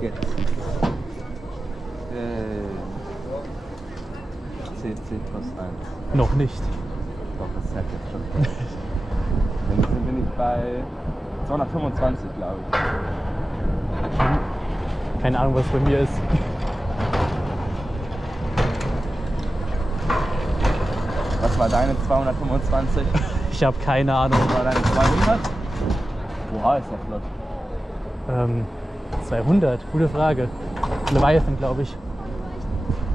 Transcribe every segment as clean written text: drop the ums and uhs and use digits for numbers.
Jetzt. CC plus 1. Noch nicht. Doch, das zählt jetzt schon. Dann bin ich bei 225, glaube ich. Keine Ahnung, was bei mir ist. Was war deine 225? Ich habe keine Ahnung. Was war deine 200? Oha, ist ja flott. 200, gute Frage. Leviathan, glaube ich.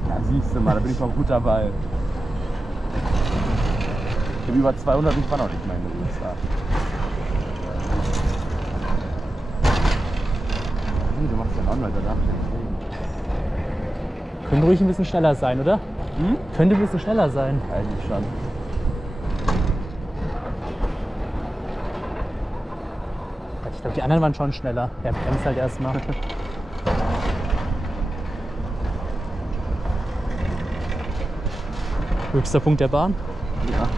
Ja, siehst du mal, da bin ich noch gut dabei. Ich habe über 200, ich war noch nicht mal in den USA. Nee, du machst ja noch Online, da darf ich ja nicht reden. Könnte ruhig ein bisschen schneller sein, oder? Hm? Könnte ein bisschen schneller sein. Eigentlich schon. Ich glaube, die anderen waren schon schneller. Er bremst halt erstmal. Höchster Punkt der Bahn. Ja.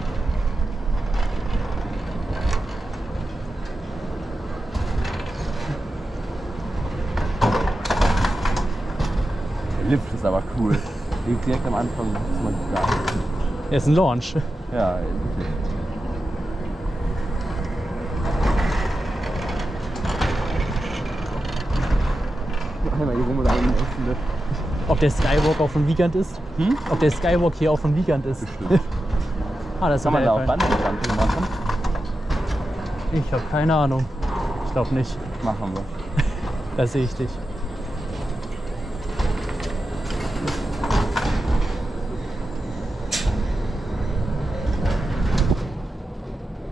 Der Lift ist aber cool. Liegt direkt am Anfang zum Start. Er ist ein Launch. Ja, wirklich. Einmal hier rum oder einen ersten Lift. Ob der Skywalk auch von Wiegand ist? Hm? Ob der Skywalk hier auch von Wiegand ist? Bestimmt. Ah, das Kann war man da auch der Bungee-Jumping machen? Ich habe keine Ahnung. Ich glaube nicht. Machen wir. Da sehe ich dich.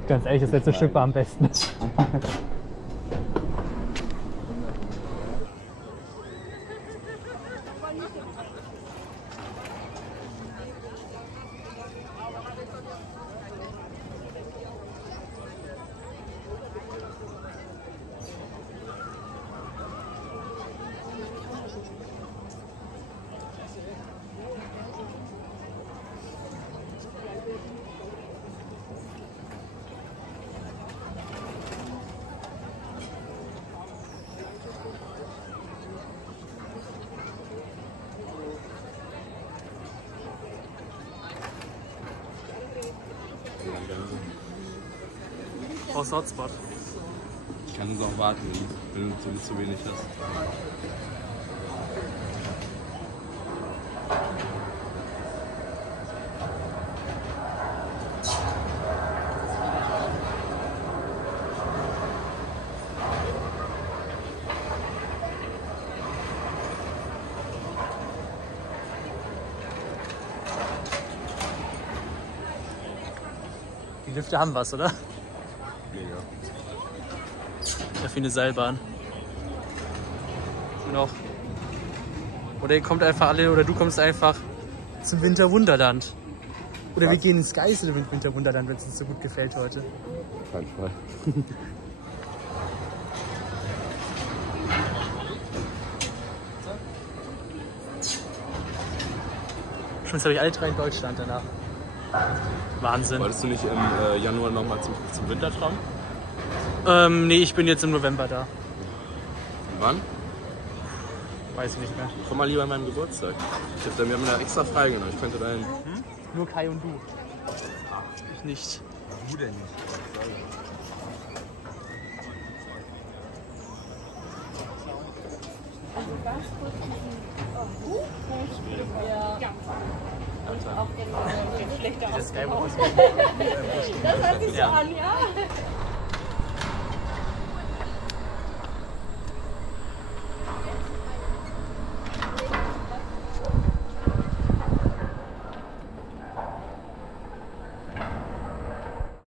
Ganz ehrlich, das letzte Stück war am besten. Aus Hotspot. Ich kann uns auch warten, wenn du zu wenig hast. Die Lifte haben was, oder? Mega. Ja, für eine Seilbahn. Und auch. Oder ihr kommt einfach alle, oder du kommst einfach zum Winterwunderland. Oder wir gehen ins Geisel im Winterwunderland, wenn es uns so gut gefällt heute. Auf keinen Fall. Schon jetzt habe ich alle 3 in Deutschland danach. Wahnsinn. Wolltest du nicht im Januar nochmal zum Wintertraum? Nee, ich bin jetzt im November da. Wann? Weiß ich nicht mehr. Komm mal lieber an meinem Geburtstag. Wir haben da extra freigenommen. Ich könnte dahin. Nur Kai und du. Ich nicht. Du denn nicht? Also ganz kurz Buch und auch in schlechter Der Skywalk ist Das hört sich so an, ja.